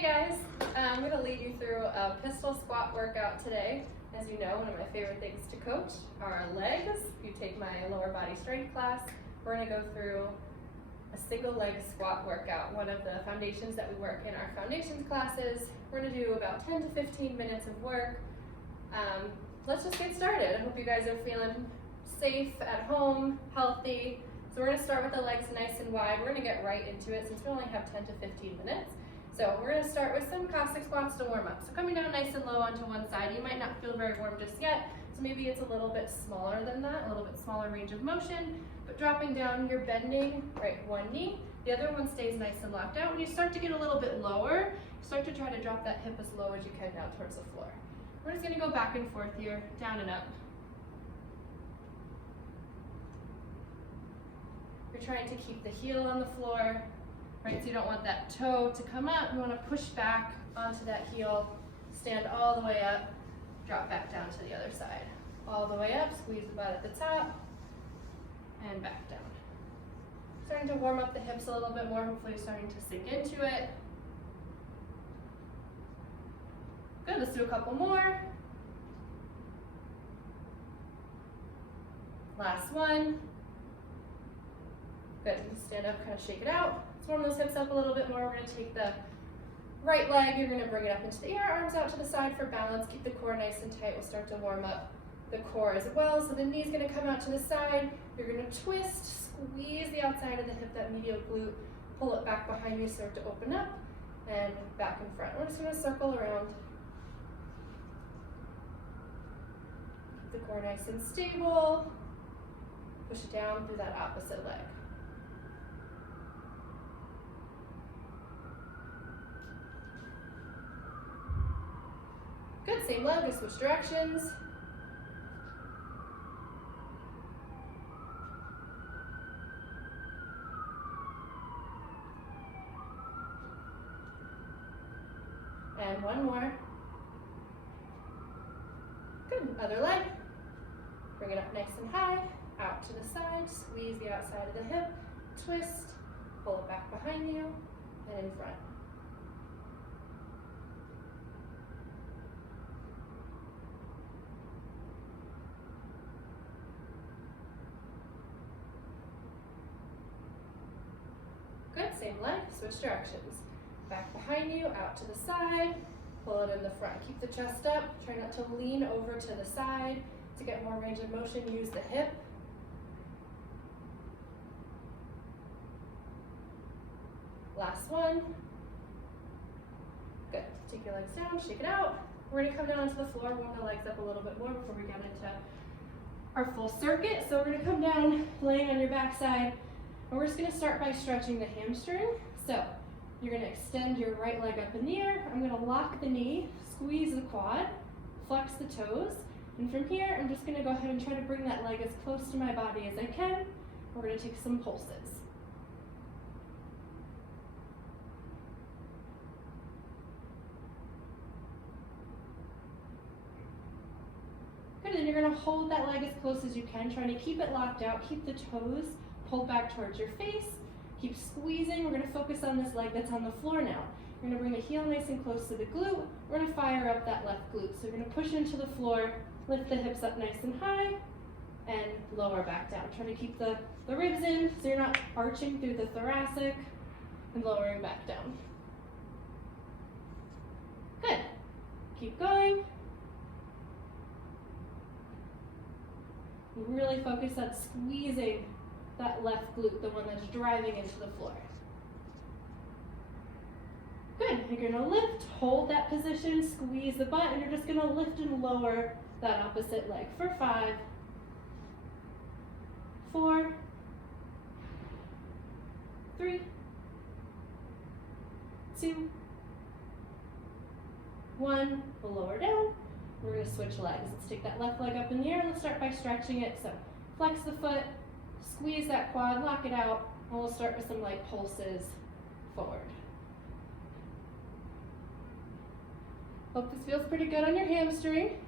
Hey guys, I'm going to lead you through a pistol squat workout today. As you know, one of my favorite things to coach are legs. If you take my lower body strength class, we're going to go through a single leg squat workout, one of the foundations that we work in our foundations classes. We're going to do about 10 to 15 minutes of work. Let's just get started. I hope you guys are feeling safe at home, healthy. So we're going to start with the legs nice and wide. We're going to get right into it since we only have 10 to 15 minutes. So we're going to start with some Cossack squats to warm up. So coming down nice and low onto one side. You might not feel very warm just yet, so maybe it's a little bit smaller than that, a little bit smaller range of motion. But dropping down, you're bending right one knee. The other one stays nice and locked out. When you start to get a little bit lower, start to try to drop that hip as low as you can down towards the floor. We're just going to go back and forth here, down and up. You're trying to keep the heel on the floor, right? So you don't want that toe to come up. You want to push back onto that heel, stand all the way up, drop back down to the other side. All the way up, squeeze the butt at the top, and back down. Starting to warm up the hips a little bit more, hopefully starting to sink into it. Good, let's do a couple more. Last one. Good, stand up, kind of shake it out. Let's warm those hips up a little bit more. We're going to take the right leg, you're going to bring it up into the air, arms out to the side for balance. Keep the core nice and tight. We'll start to warm up the core as well. So the knee's going to come out to the side. You're going to twist, squeeze the outside of the hip, that medial glute, pull it back behind you, start to open up, and back and front. We're just going to circle around. Keep the core nice and stable. Push it down through that opposite leg. Good, same leg, we switch directions. And one more. Good, other leg. Bring it up nice and high, out to the side, squeeze the outside of the hip, twist, pull it back behind you, and in front. Good, same leg, switch directions. Back behind you, out to the side, pull it in the front. Keep the chest up, try not to lean over to the side. To get more range of motion, use the hip. Last one. Good, take your legs down, shake it out. We're gonna come down onto the floor, warm the legs up a little bit more before we get into our full circuit. So we're gonna come down, laying on your backside. And we're just going to start by stretching the hamstring. So you're going to extend your right leg up in the air. I'm going to lock the knee, squeeze the quad, flex the toes. And from here, I'm just going to go ahead and try to bring that leg as close to my body as I can. We're going to take some pulses. Good, and you're going to hold that leg as close as you can, trying to keep it locked out, keep the toes pulled back towards your face. Keep squeezing. We're going to focus on this leg that's on the floor now. You're going to bring the heel nice and close to the glute. We're going to fire up that left glute. So you're going to push into the floor, lift the hips up nice and high, and lower back down. Try to keep the ribs in so you're not arching through the thoracic and lowering back down. Good. Keep going. Really focus on squeezing that left glute, the one that's driving into the floor. Good, you're gonna lift, hold that position, squeeze the butt, and you're just gonna lift and lower that opposite leg for 5, 4, 3, 2, 1, we'll lower down. We're gonna switch legs. Let's take that left leg up in the air. Let's start by stretching it. So flex the foot, squeeze that quad, lock it out, and we'll start with some light pulses forward. Hope this feels pretty good on your hamstring.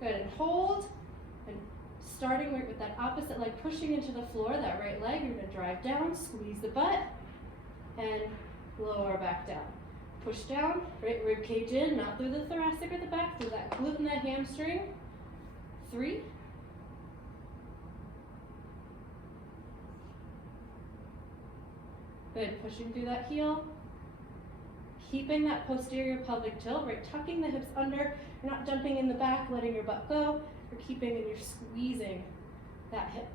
Good, and hold, and starting right with that opposite opposite leg pushing into the floor, that right leg, you're gonna drive down, squeeze the butt, and lower back down. Push down, right rib cage in, not through the thoracic or the back, through that glute and that hamstring. 3. Good, pushing through that heel. Keeping that posterior pelvic tilt, right, tucking the hips under. You're not jumping in the back, letting your butt go. You're keeping and you're squeezing that hip.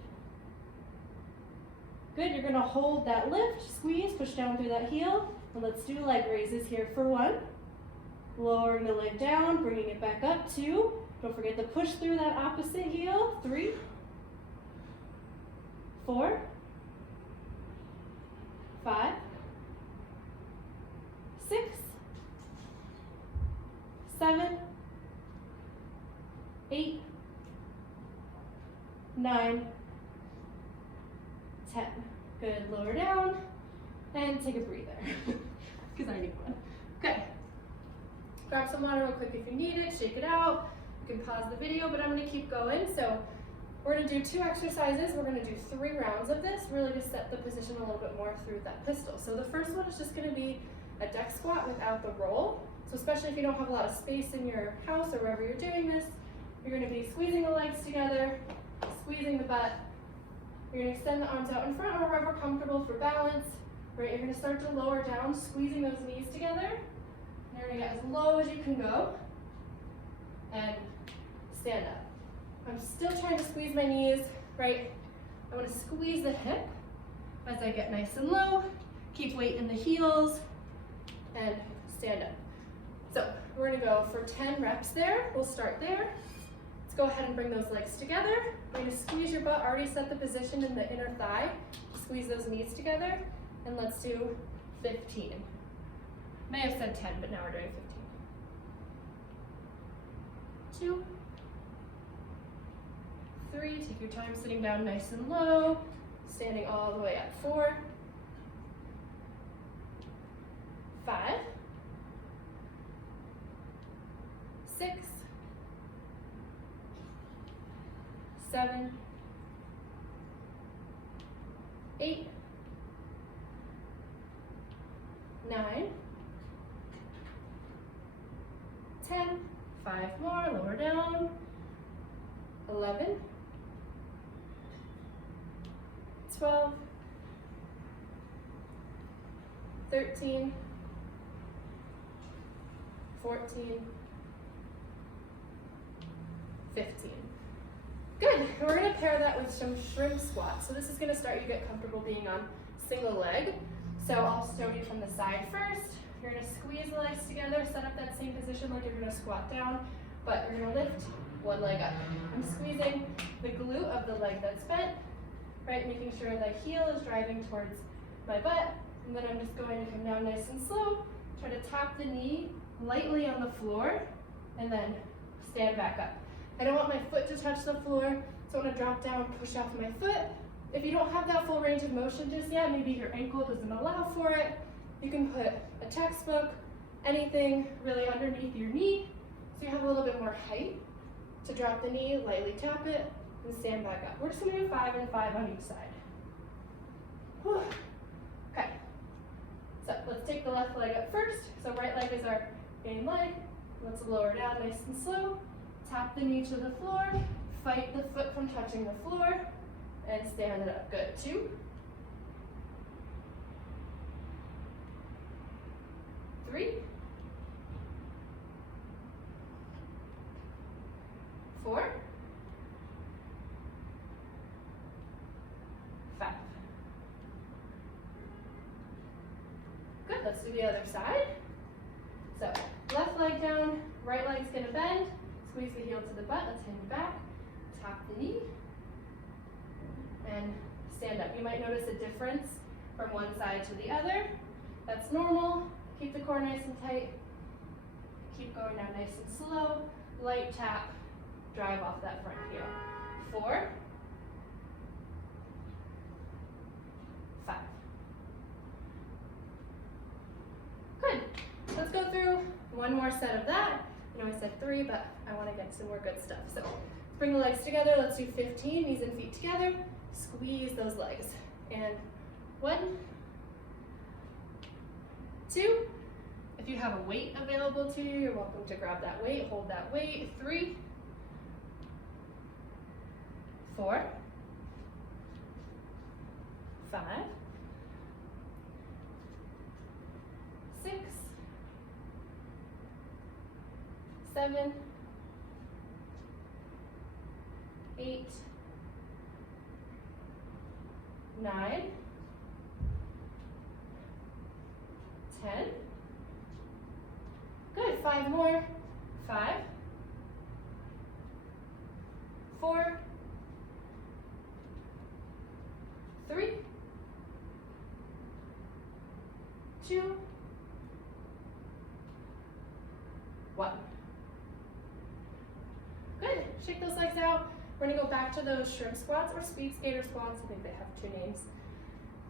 Good, you're gonna hold that lift, squeeze, push down through that heel, and let's do leg raises here for 1. Lowering the leg down, bringing it back up, 2. Don't forget to push through that opposite heel, 3, 4, 5, 6, 7, 8, 9, 10. Good, lower down, and take a breather, because I need one. Okay, grab some water real quick if you need it, shake it out. You can pause the video, but I'm gonna keep going. So we're gonna do 2 exercises. We're gonna do 3 rounds of this, really to set the position a little bit more through that pistol. So the first one is just gonna be a deck squat without the roll. So especially if you don't have a lot of space in your house or wherever you're doing this, you're gonna be squeezing the legs together, squeezing the butt. You're gonna extend the arms out in front or wherever comfortable for balance. Right, you're gonna start to lower down, squeezing those knees together. You're gonna get as low as you can go, and stand up. I'm still trying to squeeze my knees, right? I wanna squeeze the hip as I get nice and low. Keep weight in the heels, and stand up. So we're gonna go for 10 reps there. We'll start there. Let's go ahead and bring those legs together. You're gonna squeeze your butt, already set the position in the inner thigh. Squeeze those knees together, and let's do 15. May have said 10, but now we're doing 15. 2, 3, take your time sitting down nice and low, standing all the way up. 4, 5, 6, 7, 8, 9, 10, 5 more, lower down, 11, 12, 13, 14, 15. Good, and we're gonna pair that with some shrimp squats. So this is gonna start you get comfortable being on single leg. So I'll show you from the side first. You're gonna squeeze the legs together, set up that same position like you're gonna squat down, but you're gonna lift one leg up. I'm squeezing the glute of the leg that's bent, right? Making sure the heel is driving towards my butt, and then I'm just going to come down nice and slow. Try to tap the knee lightly on the floor, and then stand back up. I don't want my foot to touch the floor, so I want to drop down, push off my foot. If you don't have that full range of motion just yet, maybe your ankle doesn't allow for it, you can put a textbook, anything really underneath your knee, so you have a little bit more height to drop the knee, lightly tap it, and stand back up. We're just gonna do 5 and 5 on each side. Whew. Okay, so let's take the left leg up first. So right leg is our main leg. Let's lower down nice and slow. Tap the knee to the floor, fight the foot from touching the floor, and stand it up. Good. 2, 3, 4, 5. Good, let's do the other side. So left leg down, right leg's gonna bend, squeeze the heel to the butt, let's hand it back, tap the knee, and stand up. You might notice a difference from one side to the other. That's normal. Keep the core nice and tight. Keep going down nice and slow. Light tap, drive off that front heel. 4, 5. Good. Let's go through one more set of that. I know I said 3, but I want to get some more good stuff. So Bring the legs together. Let's do 15, knees and feet together. Squeeze those legs. And 1, 2. If you have a weight available to you, you're welcome to grab that weight, hold that weight. 3, 4, 5, 6, 7, 8, 9, 10. Good, 5 more. 5, 4, 3, 2, 1. Good, shake those legs out. We're gonna go back to those shrimp squats or speed skater squats. I think they have 2 names.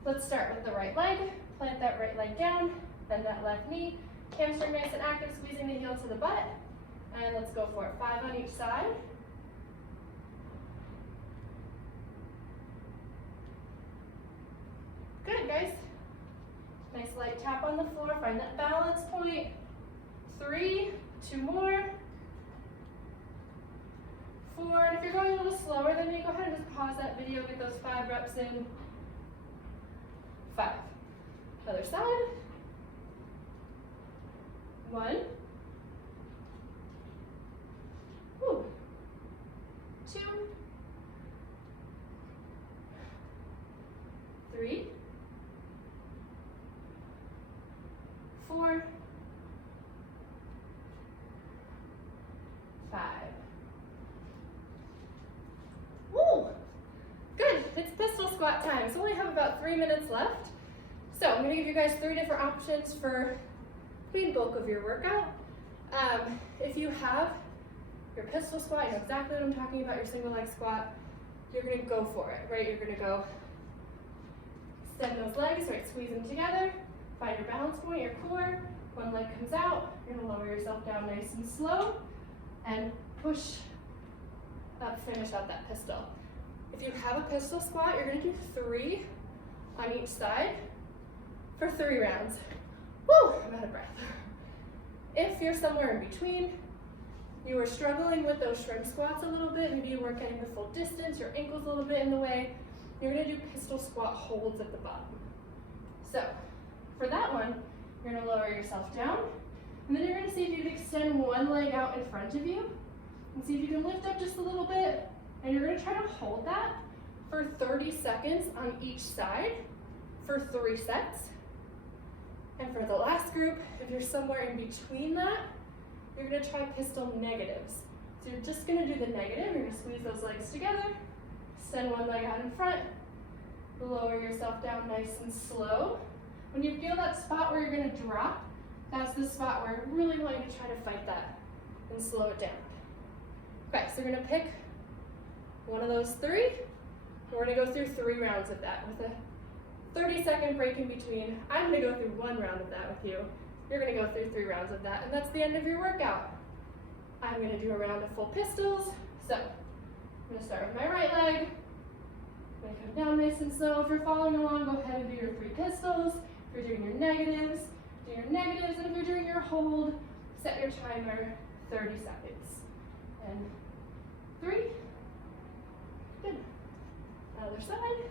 Let's start with the right leg. Plant that right leg down, bend that left knee. Hamstring nice and active, squeezing the heel to the butt. And let's go for it. 5 on each side. Good, guys. Nice light tap on the floor. Find that balance point. 3, 2 more. 4, and if you're going a little slower than me, go ahead and just pause that video, get those 5 reps in. 5. Other side. 1. Woo. 2. 3. 4. 5. Woo! Good, it's pistol squat time. So we only have about 3 minutes left. So I'm gonna give you guys 3 different options for the main bulk of your workout. If you have your pistol squat, you know exactly what I'm talking about, your single leg squat, you're gonna go for it, right? You're gonna go extend those legs, right? Squeeze them together, find your balance point, your core. One leg comes out, you're gonna lower yourself down nice and slow and push up, finish out that pistol. If you have a pistol squat, you're gonna do 3 on each side for 3 rounds. Woo, I'm out of breath. If you're somewhere in between, you are struggling with those shrimp squats a little bit, maybe you weren't getting the full distance, your ankle's a little bit in the way, you're gonna do pistol squat holds at the bottom. So, for that one, you're gonna lower yourself down, and then you're gonna see if you can extend one leg out in front of you, and see if you can lift up just a little bit, and you're gonna try to hold that for 30 seconds on each side for 3 sets. And for the last group, if you're somewhere in between that, you're gonna try pistol negatives. So you're just gonna do the negative, you're gonna squeeze those legs together, extend one leg out in front, lower yourself down nice and slow. When you feel that spot where you're gonna drop, that's the spot where I really want you to try to fight that and slow it down. Okay, so we're gonna pick one of those 3, and we're gonna go through 3 rounds of that with a 30-second break in between. I'm gonna go through 1 round of that with you. You're gonna go through 3 rounds of that, and that's the end of your workout. I'm gonna do a round of full pistols. So, I'm gonna start with my right leg. I'm gonna come down nice and slow. If you're following along, go ahead and do your 3 pistols. If you're doing your negatives, do your negatives, and if you're doing your hold, set your timer 30 seconds. And 3, good. Other side.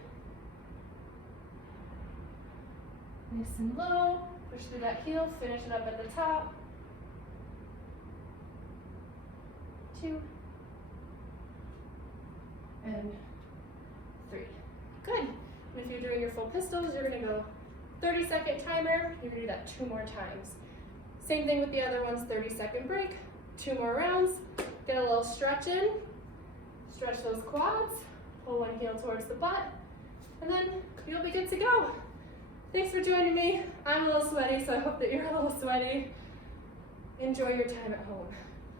Nice and low, push through that heel, finish it up at the top. 2, and 3. Good. And if you're doing your full pistols, you're gonna go 30-second timer, you're gonna do that 2 more times. Same thing with the other ones, 30-second break, 2 more rounds, get a little stretch in, stretch those quads, pull one heel towards the butt, and then you'll be good to go. Thanks for joining me. I'm a little sweaty, so I hope that you're a little sweaty. Enjoy your time at home.